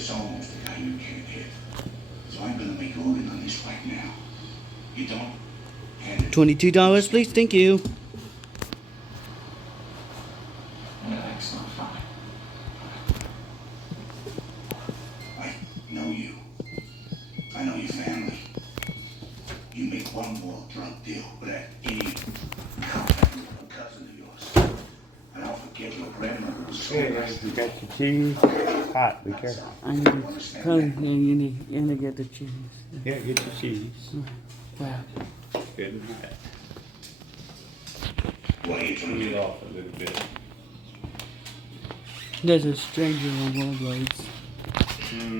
It's almost a guy you can't hit. So I'm gonna make a ruling on this right now. You don't hand it. $22, please. Thank you. That's not fine. I know you. I know your family. You make one more drug deal with that idiot cousin of yours. And I'll forget your grandmother was so Hey, nice. you got your cheese? Hot, be careful. I need you need to get the cheese. Yeah, get your cheese. Wow. Good and hot. What are you trying to Cool it do? off a little bit. There's a stranger on rollerblades.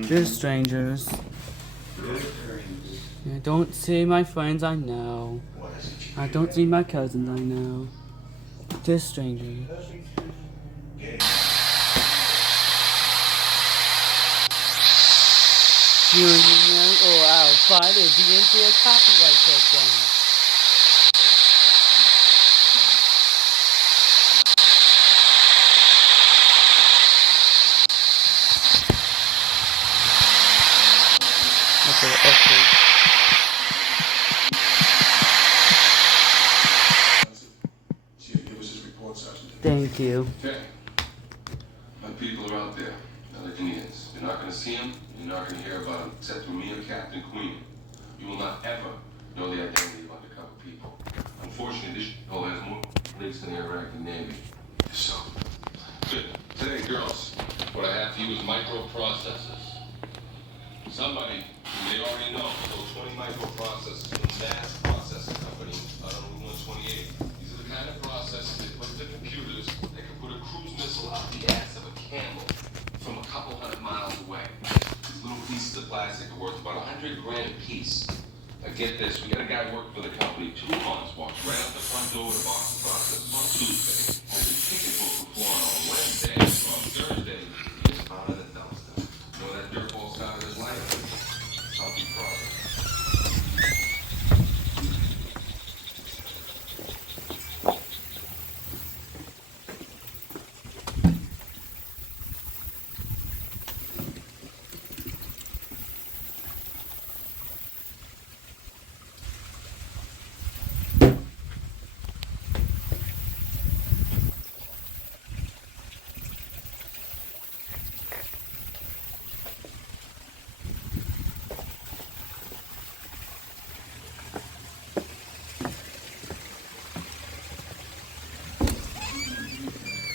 There's strangers. I don't see my friends I know. What is it? I don't see my cousins I know. Just strangers. You know, or I'll file a DMCA copyright takedown. Okay. Give us his report, Sergeant. Thank you. Okay. My people are out there. Now the Canadians. You're not going to see them. You're not going to hear about them except through me or Captain Queen. You will not ever know the identity of undercover people. Unfortunately, this hole has more links than the Iraqi Navy. So, good. Today, girls, what I have for you is microprocessors. Somebody, you may already know, sold 20 microprocessors to a mass processing company out on Route 128. These are the kind of processors they put in the computers that can put a cruise missile out the ass of a camel from a couple hundred miles away. These little pieces of plastic are worth about 100 grand a piece. Now get this, we got a guy working for the company 2 months, walks right out the front door with a box of processors on Tuesday, has his ticket book for Florida on Wednesday, so on Thursday, he gets found in a dumpster. You know that dirtball side of his life? Salty product.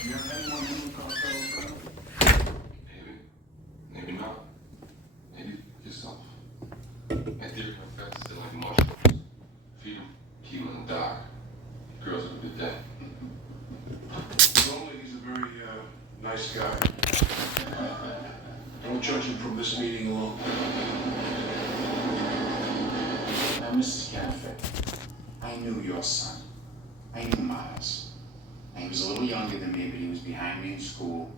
You have anyone in the cartel? Maybe not. Maybe yourself. Etheric effects still like mushrooms. Feed them, keep them in the dark. Girls have a good day. Normally, he's a very nice guy. Don't judge him from this meeting alone. Now, Mrs. Kenneth, I knew your son. I knew Miles. He was a little younger than me, but he was behind me in school.